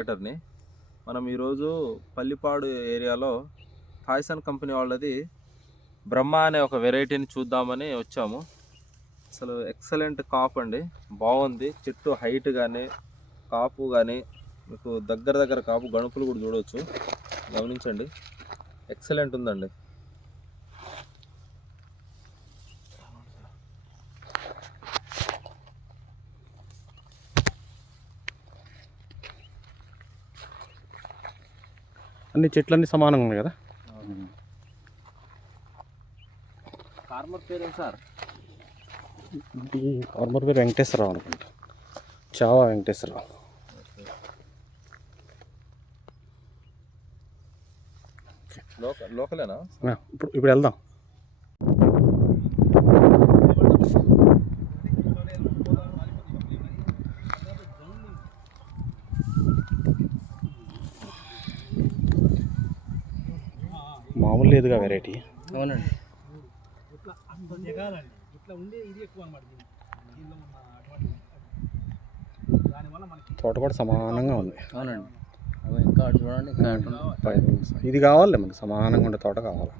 థియేటర్ని మనం ఈరోజు పల్లిపాడు ఏరియాలో థాయ్సన్ కంపెనీ వాళ్ళది బ్రహ్మ అనే ఒక వెరైటీని చూద్దామని వచ్చాము. అసలు ఎక్సలెంట్ కాపు అండి, బాగుంది. చెట్టు హైట్ కానీ కాపు కానీ మీకు దగ్గర కాపు గణుపులు కూడా చూడవచ్చు, గమనించండి. ఎక్సలెంట్ ఉందండి. అన్ని చెట్లన్నీ సమానంగా ఉన్నాయి కదా. ఫార్మర్ పేరు సార్? ఫార్మర్ పేరు వెంకటేశ్వరరావు అనుకుంటా, చావా వెంకటేశ్వరరావు. లోకలేనా? ఇప్పుడు వెళ్దాం. మామూలు లేదుగా వెరైటీ. అవునండి. తోట కూడా సమానంగా ఉంది. అవునండి. ఇంకా చూడండి, ఇది కావాలి మనకి, సమానంగా ఉండే తోట కావాలి.